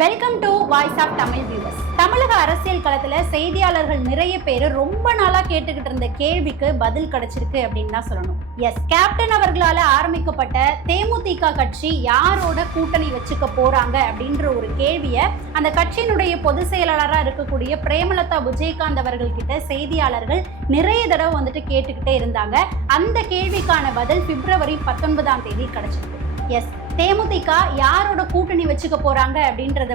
Welcome to voice of Tamil viewers. தமிழக அரசியல் களத்துல செய்தியாளர்கள் நிறைய பேர் ரொம்ப நாளா கேட்டுக்கிட்டு இருந்த கேள்விக்கு பதில் கிடைச்சிருக்கு அப்படின்னு தான் சொல்லணும். எஸ், கேப்டன் அவர்களால ஆரம்பிக்கப்பட்ட தேமுதிக கட்சி யாரோட கூட்டணி வச்சுக்க போறாங்க அப்படின்ற ஒரு கேள்வியை அந்த கட்சியினுடைய பொதுச் செயலாளராக இருக்கக்கூடிய பிரேமலதா விஜயகாந்த் அவர்கள் கிட்ட செய்தியாளர்கள் நிறைய தடவை கேட்டுக்கிட்டே இருந்தாங்க. அந்த கேள்விக்கான பதில் பிப்ரவரி 19ஆம் தேதி கிடைச்சிருக்கு. எஸ், தேமுதிக யாரோட கூட்டணி வச்சுக்க போறாங்க அப்படின்றத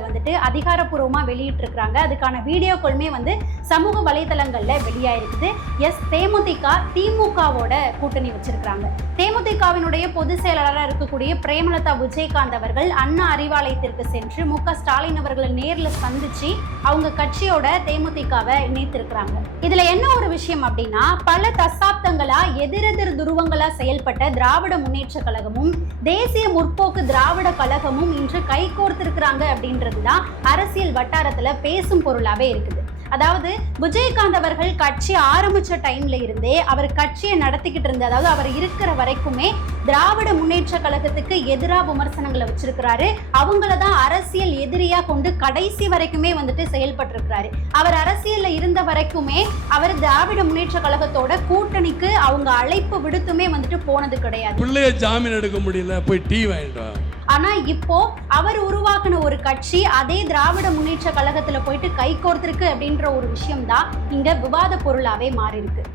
அதிகாரப்பூர்வமா வெளியிட்டு இருக்காங்க. அதுக்கான வீடியோக்களுமே சமூக வலைதளங்கள்ல வெளியாயிருக்குது. எஸ், தேமுதிக திமுகவோட கூட்டணி வச்சிருக்காங்க. தேமுதிகவினுடைய பொதுச் செயலாளராக இருக்கக்கூடிய பிரேமலதா விஜயகாந்த் அவர்கள் அண்ணா அறிவாலயத்திற்கு சென்று மு.க. ஸ்டாலின் அவர்களை நேரில் சந்திச்சு அவங்க கட்சியோட தேமுதிகவை இணைத்திருக்கிறாங்க. இதுல என்ன ஒரு விஷயம் அப்படின்னா, பல தசாப்தங்களா எதிரெதிர் துருவங்களா செயல்பட்ட திராவிட முன்னேற்ற கழகமும் தேசிய முற்போக்கு திராவிட கழகமும் இன்று கைகோர்த்திருக்கிறாங்க அப்படின்றதுதான் அரசியல் வட்டாரத்துல பேசும் பொருளாவே இருக்குது. அதாவது விஜயகாந்த் அவர்கள் கட்சி ஆரம்பிச்ச டைம்ல இருந்தே அவர் கட்சியை நடத்திக்கிட்டு இருந்த, அதாவது அவர் இருக்கிற வரைக்குமே திராவிட முன்னேற்ற கழகத்துக்கு எதிராக விமர்சனங்களை வச்சிருக்கிறாரு. அவங்களதான் அரசியல் எதிரியா கொண்டு கடைசி வரைக்குமே செயல்பட்டிருக்கிறாரு. அவர் அரசியல்ல இருந்த வரைக்குமே அவர் திராவிட முன்னேற்ற கழகத்தோட கூட்டணிக்கு அவங்க அழைப்பு விடுத்துமே போனது கிடையாது. பிள்ளைய ஜாமீன் எடுக்க முடியல, போய் டீ வாங்கிட்டு. ஆனா இப்போ அவர் உருவாக்குன ஒரு கட்சி அதே திராவிட முன்னேற்ற கழகத்துல போயிட்டு கை கோர்த்திருக்கு அப்படின்ற ஒரு விஷயம் தான் இங்க விவாத பொருளாவே மாறி இருக்கு.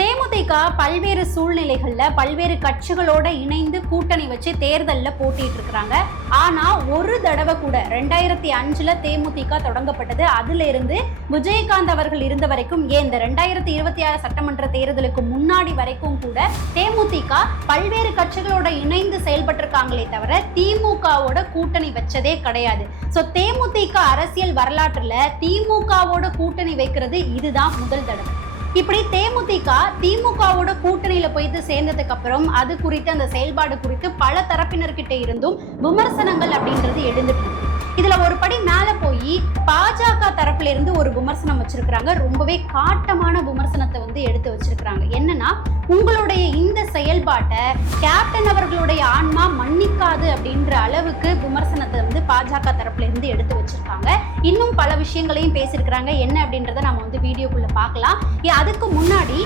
தேமுதிக பல்வேறு சூழ்நிலைகள்ல பல்வேறு கட்சிகளோட இணைந்து கூட்டணி வச்சு தேர்தலில் போட்டிட்டு இருக்கிறாங்க. ஆனா ஒரு தடவை கூட 2005 தேமுதிக தொடங்கப்பட்டது. அதுல இருந்து விஜயகாந்த் அவர்கள் இருந்த வரைக்கும், ஏன் இந்த 2026 சட்டமன்ற தேர்தலுக்கு முன்னாடி வரைக்கும் கூட தேமுதிக பல்வேறு கட்சிகளோட இணைந்து செயல்பட்டிருக்காங்களே தவிர திமுகவோட கூட்டணி வச்சதே கிடையாது. சோ தேமுதிக அரசியல் வரலாற்றுல திமுகவோட கூட்டணி வைக்கிறது இதுதான் முதல் தடவை. இப்படி தேமுதிக திமுகவோட கூட்டணியில போயிட்டு சேர்ந்ததுக்கு அப்புறம் அது குறித்து அந்த செயல்பாடு குறித்து பல தரப்பினர்கிட்ட இருந்தும் விமர்சனங்கள் அப்படின்றது எழுந்துட்டு இருக்கு. இதுல ஒரு படி மேல போய் பாஜக தரப்புல இருந்து ஒரு விமர்சனம் வச்சிருக்கிறாங்க. ரொம்பவே காட்டமான விமர்சனத்தை எடுத்து வச்சிருக்கிறாங்க. என்னன்னா, உங்களுடைய இந்த செயல்பாட்டை கேப்டன் அவர்களுடைய ஆன்மா மன்னிக்காது அப்படின்ற அளவுக்கு விமர்சனத்தை பாஜக தரப்புல இருந்து எடுத்து வச்சிருக்காங்க. இன்னும் பல விஷயங்களையும் பேசியிருக்கிறாங்க. என்ன அப்படின்றத நம்ம வீடியோக்குள்ள பார்க்கலாம். அதுக்கு முன்னாடி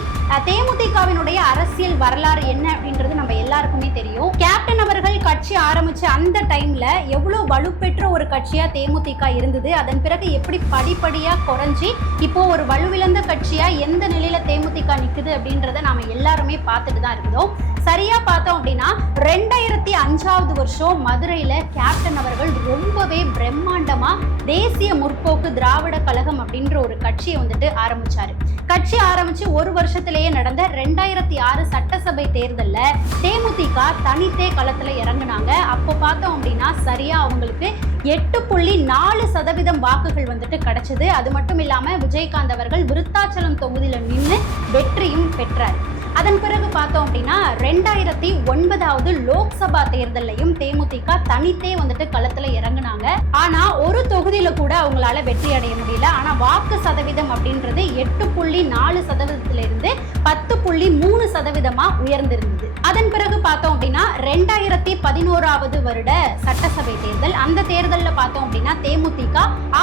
தேமுதிகவினுடைய அரசியல் வரலாறு என்ன அப்படின்றது நம்ம எல்லாருக்குமே தெரியும். கேப்டன் அவர்கள் கட்சி ஆரம்பிச்ச அந்த டைம்ல எவ்வளவு வலுப்பெற்ற ஒரு கட்சியா தேமுதிக இருந்தது. அதன் பிறகு எப்படி படிப்படியா குறைஞ்சி இப்போ ஒரு வலுவிழந்த கட்சியா எந்த நிலையில தேமுதிக நிக்குது அப்படின்றத நாம எல்லாருமே பார்த்துட்டு தான் இருக்கிறோம். சரியா பார்த்தோம் அப்படின்னா 2005ஆவது வருஷம் மதுரையில கேப்டன் அவர்கள் ரொம்பவே பிரம்மாண்டமா தேசிய முற்போக்கு திராவிட கழகம் அப்படின்ற ஒரு கட்சியை ஆரம்பிச்சாரு. கட்சி ஆரம்பிச்சு ஒரு வருஷத்திலேயே நடந்த 2006 சட்டசபை தேர்தல்ல தேமுதிக தனித்தே களத்துல இறங்குனாங்க. அப்போ பார்த்தோம் அப்படின்னா சரியா அவங்களுக்கு 8.4% வாக்குகள் கிடைச்சது. அது மட்டும் இல்லாம விஜயகாந்த் அவர்கள் விருத்தாச்சலம் தொகுதியில நின்று வெற்றியும் பெற்றார். அதன் பிறகு பார்த்தோம் அப்படின்னா 2009ஆவது லோக்சபா தேர்தலையும் தேமுதிக தனித்தே களத்துல இறங்குனாங்க. ஆனா ஒரு தொகுதியில கூட அவங்களால வெற்றி அடைய முடியல. ஆனா வாக்கு சதவீதம் அப்படின்றது 8.4% இருந்து 10.3% உயர்ந்திருந்தது. அதன் பிறகு பார்த்தோம் அப்படின்னா 2011ஆவது வருட சட்டசபை தேர்தல். அந்த தேர்தல்ல பார்த்தோம் அப்படின்னா தேமுதிக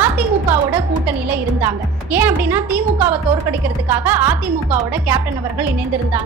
அதிமுகவோட கூட்டணியில இருந்தாங்க. ஏன் அப்படின்னா திமுகவை தோற்கடிக்கிறதுக்காக அதிமுகவோட கேப்டன் அவர்கள் இணைந்திருந்தாங்க.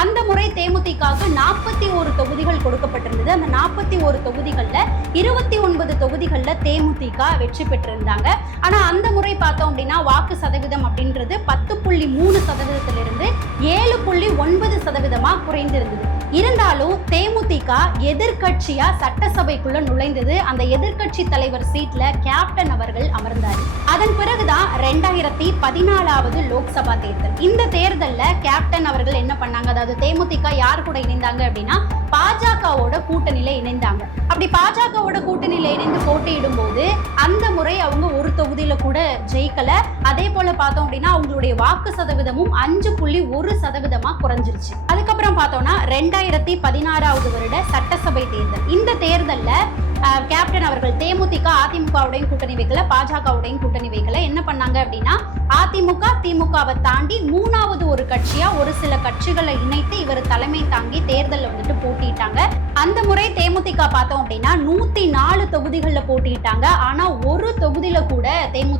அந்த முறை தேமுதிகவுக்கு 41 தொகுதிகள் கொடுக்கப்பட்டிருந்தது. அந்த 41 தொகுதிகள்ல 29 தொகுதிகள்ல தேமுதிக வெற்றி பெற்றிருந்தாங்க. ஆனா அந்த முறை பார்த்தோம் அப்படின்னா வாக்கு சதவீதம் அப்படின்றது 10.3%இருந்து 7.9% குறைந்திருந்தது. இருந்தாலும் தேமுதிக எதிர்கட்சியா சட்டசபைக்குள்ள நுழைந்தது. அந்த எதிர்கட்சி தலைவர் சீட்ல கேப்டன் அவர்கள் அமர்ந்தார். அதன் பிறகுதான் 2014ஆவது லோக்சபா தேர்தல். இந்த தேர்தல்ல கேப்டன் அவர்கள் என்ன பண்ணாங்க, அதாவது தேமுதிக யார் கூட இணைந்தாங்க அப்படின்னா பாஜகவோட கூட்டணியில இணைந்தாங்க. அப்படி பாஜகவோட கூட்டணியில இணைந்து போட்டியிடும் போது அந்த முறை அவங்க ஒரு தொகுதியில கூட ஜெயிக்கல. அதே போல பார்த்தோம் அப்படின்னா அவங்களுடைய வாக்கு சதவீதமும் 5.1% குறைஞ்சிருச்சு. அதுக்கப்புறம் பார்த்தோம்னா 2016ஆவது வருட சட்டசபை தேர்தல். இந்த தேர்தல்ல கேப்டன் அவர்கள் தேமுதிக அதிமுகவுடையும் கூட்டணி வைக்கல, பாஜகவுடையும் கூட்டணி வைக்கல. என்ன பண்ணாங்க அப்படின்னா அதிமுக திமுகவை தாண்டி மூணாவது ஒரு கட்சியா ஒரு சில கட்சிகளை இணைத்து இவர் தலைமை தாங்கி தேர்தலில் போட்டிட்டாங்க. அந்த முறை தேமுதிக பார்த்தோம் அப்படின்னா 104 தொகுதிகளில் போட்டிட்டாங்க. ஆனா ஒரு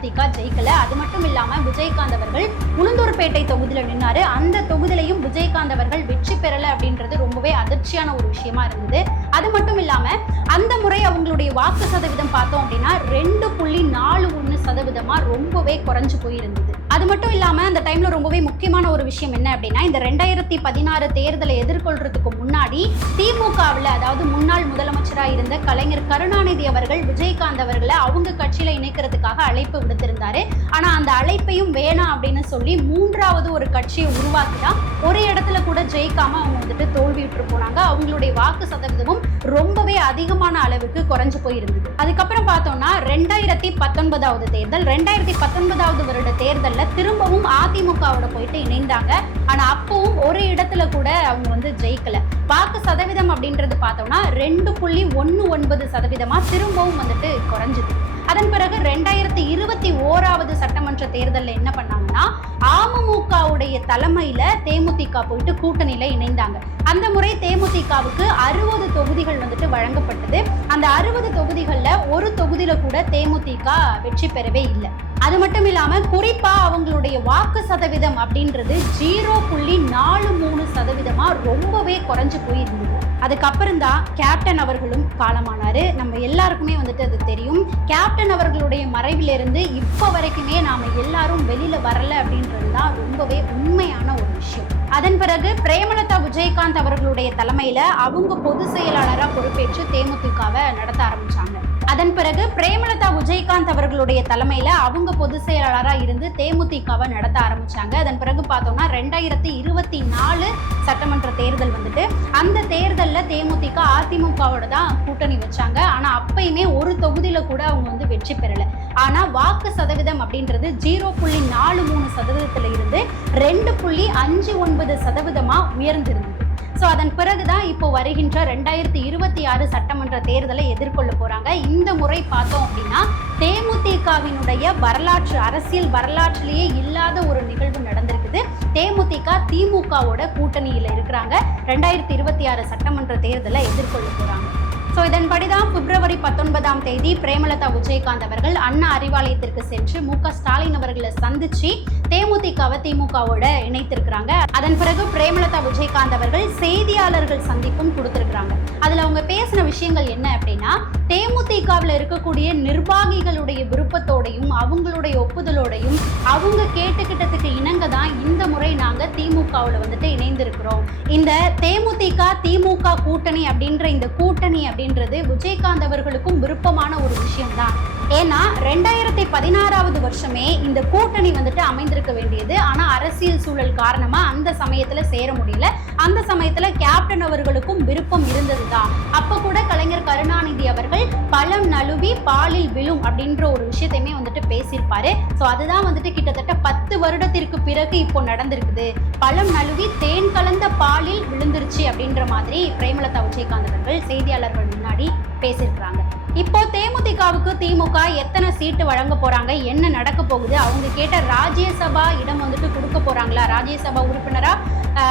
தேமுதிக ஜெயிக்கல. அது மட்டும் இல்லாம விஜயகாந்த் அவர்கள் உளுந்தூர்பேட்டை தொகுதியில நின்னாரு. அந்த தொகுதியிலையும் விஜயகாந்த் அவர்கள் வெற்றி பெறல அப்படின்றது ரொம்பவே அதிர்ச்சியான ஒரு விஷயமா இருந்தது. அது மட்டும் இல்லாம அந்த முறை அவங்களுடைய வாக்கு சதவீதம் பார்த்தோம் அப்படின்னா 2.41% ரொம்பவே குறைஞ்சு போயிருந்தது. அது மட்டும் இல்லாம அந்த டைம்ல ரொம்பவே முக்கியமான ஒரு விஷயம் என்ன அப்படின்னா, இந்த 2016 தேர்தலை எதிர்கொள்றதுக்கு முன்னாடி திமுகவில், அதாவது முன்னாள் முதலமைச்சராக இருந்த கலைஞர் கருணாநிதி அவர்கள் விஜயகாந்த் அவர்களை அவங்க கட்சியில இணைக்கிறதுக்காக அழைப்பு விடுத்திருந்தாரு. ஆனா அந்த அழைப்பையும் வேணாம் அப்படின்னு சொல்லி 3வது ஒரு கட்சியை உருவாக்கி தான் ஒரு இடத்துல கூட ஜெயிக்காம அவங்க வந்துட்டு தோல்வியுற்று போனாங்க. அவங்களுடைய வாக்கு சதவீதமும் ரொம்பவே அதிகமான அளவுக்கு குறைஞ்சு போயிருந்தது. அதுக்கப்புறம் பார்த்தோம்னா 2019 தேர்தல், 2019 வருட தேர்தல்ல திரும்பவும் அதிமுகவோட போயிட்டு இணைந்தாங்க. ஆனா அப்பவும் ஒரு இடத்துல கூட அவங்க வந்து ஜெயிக்கல. வாக்கு சதவீதம் அப்படின்றது பார்த்தோம்னா 2.19% திரும்பவும் வந்துட்டு குறைஞ்சது. அதன் பிறகு 2021 சட்டமன்ற தேர்தலில் என்ன பண்ணாங்கன்னா, அமமுகவுடைய தலைமையில தேமுதிக போயிட்டு கூட்டணியில இணைந்தாங்க. அந்த முறை தேமுதிகவுக்கு 60 தொகுதிகள் வந்துட்டு வழங்கப்பட்டது. அந்த 60 தொகுதிகள்ல ஒரு தொகுதியில கூட தேமுதிக வெற்றி பெறவே இல்லை. அது மட்டும் இல்லாம குறிப்பா அவங்களுடைய வாக்கு சதவீதம் அப்படின்றது 0.43% ரொம்பவே குறைஞ்சு போயிருந்தது. அதுக்கப்புறம் தான் கேப்டன் அவர்களும் காலமானாரு. நம்ம எல்லாருக்குமே வந்துட்டு அது தெரியும். கேப்டன் அவர்களுடைய மறைவிலிருந்து இப்ப வரைக்குமே நாம எல்லாரும் வெளியில வரல அப்படின்றது தான் ரொம்பவே உண்மையான ஒரு விஷயம். அதன் பிறகு பிரேமலதா விஜயகாந்த் அவர்களுடைய தலைமையில அவங்க பொதுச் செயலாளரா பொறுப்பேற்று தேமுதிகவை நடத்த ஆரம்பிச்சாங்க. அதன் பிறகு பிரேமலதா விஜயகாந்த் அவர்களுடைய தலைமையில அவங்க பொதுச் செயலாளரா இருந்து தேமுதிகவை நடத்த ஆரம்பிச்சாங்க. அதன் பிறகு பார்த்தோம்னா 2024 சட்டமன்ற தேர்தல் வந்துட்டு அந்த தேர்தல்ல தேமுதிக அதிமுகவோட தான் கூட்டணி வச்சாங்க. ஆனா அப்பயுமே ஒரு தொகுதியில கூட அவங்க வந்து வெற்றி பெறல. ஆனா வாக்கு சதவீதம் அப்படின்றது 0.43% இருந்து 2.59% உயர்ந்திருந்தது. ஸோ அதன் பிறகுதான் இப்போ வருகின்ற 2026 சட்டமன்ற தேர்தலை எதிர்கொள்ள போறாங்க. இந்த முறை பார்த்தோம் அப்படின்னா தேமுதிகவினுடைய அரசியல் வரலாற்றிலேயே இல்லாத ஒரு நிகழ்வு நடந்திருக்குது. தேமுதிக திமுகவோட கூட்டணியில இருக்கிறாங்க. 2026 சட்டமன்ற தேர்தலை எதிர்கொள்ள போறாங்க. ஸோ இதன்படிதான் பிப்ரவரி 19ஆம் தேதி பிரேமலதா விஜயகாந்த் அவர்கள் அண்ணா அறிவாலயத்திற்கு சென்று மு க ஸ்டாலின் அவர்களை சந்திச்சு தேமுதிகவை திமுகவோட இணைத்திருக்கிறாங்க. அதன் பிறகு பிரேமலதா விஜயகாந்த் அவர்கள் செய்தியாளர்கள் சந்திப்பும் கொடுத்திருக்கிறாங்க. அதுல அவங்க பேசின விஷயங்கள் என்ன அப்படின்னா, தேமுதிகவில் இருக்கக்கூடிய நிர்வாகிகளுடைய விருப்பத்தோடையும் அவங்களுடைய ஒப்புதலோடையும் அவங்க கேட்டுக்கிட்டதுக்கு இணங்க தான் இந்த முறை நாங்க திமுகவில் வந்துட்டு இணைந்திருக்கிறோம். இந்த தேமுதிக திமுக கூட்டணி அப்படின்ற இந்த கூட்டணி அப்படின்றது விஜயகாந்த் அவர்களுக்கும் விருப்பமான ஒரு விஷயம் தான். ஏன்னா 2016 வருஷமே இந்த கூட்டணி வந்துட்டு அமைந்திருக்க வேண்டியது. ஆனா அரசியல் சூழல் காரணமா அந்த சமயத்துல சேர முடியல. அந்த சமயத்துல கேப்டன் அவர்களுக்கும் விருப்பம் இருந்ததுதான். அப்ப கூட கலைஞர் கருணாநிதி அவர்கள் பழம் நழுவி பாலில் விழும் அப்படின்ற ஒரு விஷயத்தையுமே வந்துட்டு பேசியிருப்பாரு. ஸோ அதுதான் வந்துட்டு கிட்டத்தட்ட 10 வருடத்திற்கு பிறகு இப்போ நடந்திருக்குது. பழம் நழுவி தேன் கலந்த பாலில் விழுந்துருச்சு அப்படின்ற மாதிரி பிரேமலதா விஜயகாந்த் அவர்கள் செய்தியாளர்கள் முன்னாடி பேசியிருக்கிறாங்க. இப்போ தேமுதிகவுக்கு திமுக எத்தனை சீட்டு வழங்க போறாங்க, என்ன நடக்க போகுது, அவங்க கேட்ட ராஜ்யசபா இடம் வந்துட்டு கொடுக்க போறாங்களா, ராஜ்யசபா உறுப்பினரா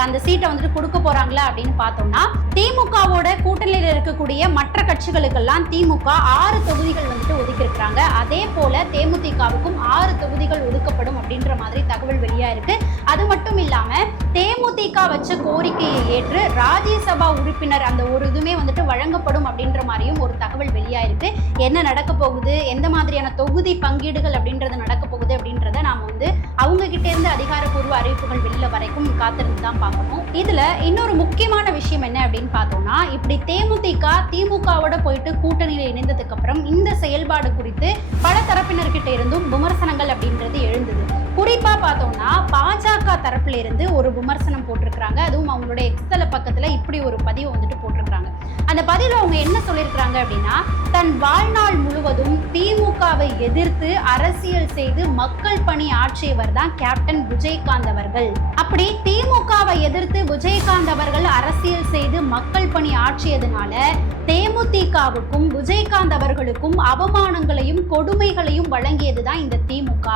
அந்த சீட்டை வந்துட்டு கொடுக்க போறாங்களா அப்படின்னு பார்த்தோம்னா, திமுகவோட கூட்டணியில் இருக்கக்கூடிய மற்ற கட்சிகளுக்கெல்லாம் திமுக 6 தொகுதிகள் வந்துட்டு ஒதுக்கி இருக்கிறாங்க. அதே போல தேமுதிகவுக்கும் 6 தொகுதிகள் ஒதுக்கப்படும் அப்படின்ற மாதிரி தகவல் வெளியா இருக்கு. அது மட்டும் இல்லாம தேமுதிக வச்ச கோரிக்கையை ஏற்று ராஜ்யசபா உறுப்பினர் அந்த ஒரு இதுமே வந்துட்டு வழங்கப்படும் அப்படின்ற மாதிரியும் ஒரு தகவல் வெளியா இருக்கு. என்ன நடக்க போகுது, எந்த மாதிரியான தொகுதி பங்கீடுகள் அப்படின்றது நடக்க போகுது அப்படின்றத நாம வந்து அவங்க கிட்ட இருந்து அதிகாரப்பூர்வ அறிவிப்புகள் வெளியில வரைக்கும் காத்திருந்து தான் பார்க்கணும். இதுல இன்னொரு முக்கியமான விஷயம் என்ன அப்படின்னு பார்த்தோம்னா, இப்படி தேமுதிக திமுகவோட போயிட்டு கூட்டணியில இணைந்ததுக்கு அப்புறம் இந்த செயல்பாடு குறித்து பல தரப்பினர்கிட்ட இருந்தும் விமர்சனங்கள் அப்படின்றது எழுந்தது. குறிப்பா பார்த்தோம்னா பாஜக தரப்புல இருந்து ஒரு விமர்சனம் போட்டிருக்கிறாங்க. அதுவும் அவங்களுடைய எக்ஸ்தல பக்கத்துல இப்படி ஒரு பதிவு வந்துட்டு போட்டிருக்கிறாங்க. அந்த பதிவுல அவங்க என்ன சொல்லியிருக்கிறாங்க அப்படின்னா, தன் வாழ்நாள் முழுவதும் திமுகவை எதிர்த்து அரசியல் செய்து மக்கள் பணி ஆற்றியவர் தான் கேப்டன் விஜயகாந்த் அவர்கள். அப்படி திமுகவை எதிர்த்து விஜயகாந்த் அவர்கள் அரசியல் செய்து மக்கள் பணி ஆற்றியதுனால தேமுதிகவுக்கும் விஜயகாந்த் அவர்களுக்கும் அவமானங்களையும் கொடுமைகளையும் வழங்கியதுதான் இந்த திமுக.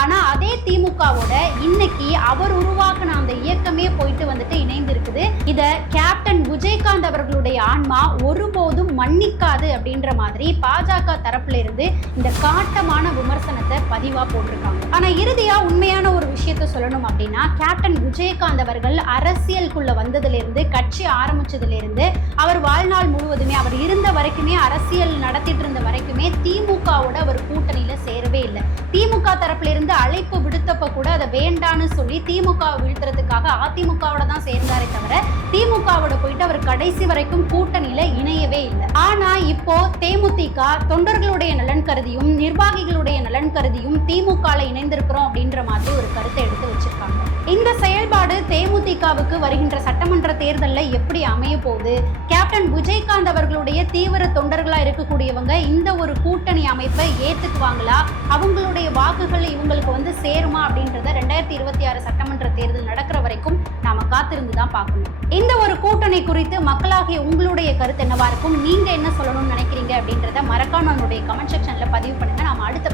ஆனா அதே திமுகவோட இன்னைக்கு அவர் உருவாக்கின அந்த இயக்கமே போயிட்டு வந்துட்டு இணைந்து இருக்குது. இத கேப்டன் விஜயகாந்த் அவர்களுடைய ஆன்மா நிச்சயமா ஒருபோதும் மன்னிக்காது அப்படின்ற மாதிரி பாஜக தரப்புல இருந்து இந்த காட்டமான விமர்சனத்தை பதிவா போட்டிருக்காங்க. ஆனா இறுதியா உண்மையான ஒரு விஷயத்த சொல்லணும் அப்படின்னா, கேப்டன் விஜயகாந்த் அவர்கள் அரசியலுக்குள்ள வந்ததுல இருந்து, கட்சி ஆரம்பிச்சதுல இருந்து, அவர் வாழ்நாள் முழுவதுமே, அவர் இருந்த வரைக்குமே, அரசியல் நடத்திட்டு இருந்த வரைக்குமே திமுகவோட அவர் கூட்டணியில சேரவே இல்லை. திமுக தரப்புல இருந்து அழைப்பு விடுத்தப்ப கூட அதை வேண்டான்னு சொல்லி திமுக வீழ்த்துறதுக்காக அதிமுகவோட தான் சேர்ந்தாரே தவிர திமுகவோட போயிட்டு அவர் கடைசி வரைக்கும் கூட்டணியில இணையவே இல்லை. ஆனா இப்போ தேமுதிக தொண்டர்களுடைய நலன் கருதியும் நிர்வாகிகளுடைய நலன் கருதியும் திமுக இணைந்திருக்கிறோம் அப்படின்ற மாதிரி ஒரு கருத்தை எடுத்து வச்சிருக்காங்க. இந்த செயல்பாடு தேமுதிகவுக்கு வருகின்ற சட்டமன்ற தேர்தலில் எப்படி அமைய போகுது, கேப்டன் விஜயகாந்த் அவர்களுடைய தீவிர தொண்டர்களா இருக்கக்கூடியவங்க இந்த ஒரு கூட்டணி அமைப்பை ஏத்துக்குவாங்களா, அவங்களுடைய வாக்குகள் இவங்களுக்கு வந்து சேருமா அப்படின்றத 2026 சட்டமன்ற தேர்தல் நடக்கிற வரைக்கும் நாம காத்திருந்து தான் பார்க்கணும். இந்த ஒரு கூட்டணி குறித்து மக்களாகிய உங்களுடைய கருத்து என்னவா இருக்கும், நீங்க என்ன சொல்லணும்னு நினைக்கிறீங்க அப்படின்றத மறக்காம நம்மளுடைய கமெண்ட் செக்ஷன்ல பதிவு பண்ணுங்க. நாம அடுத்த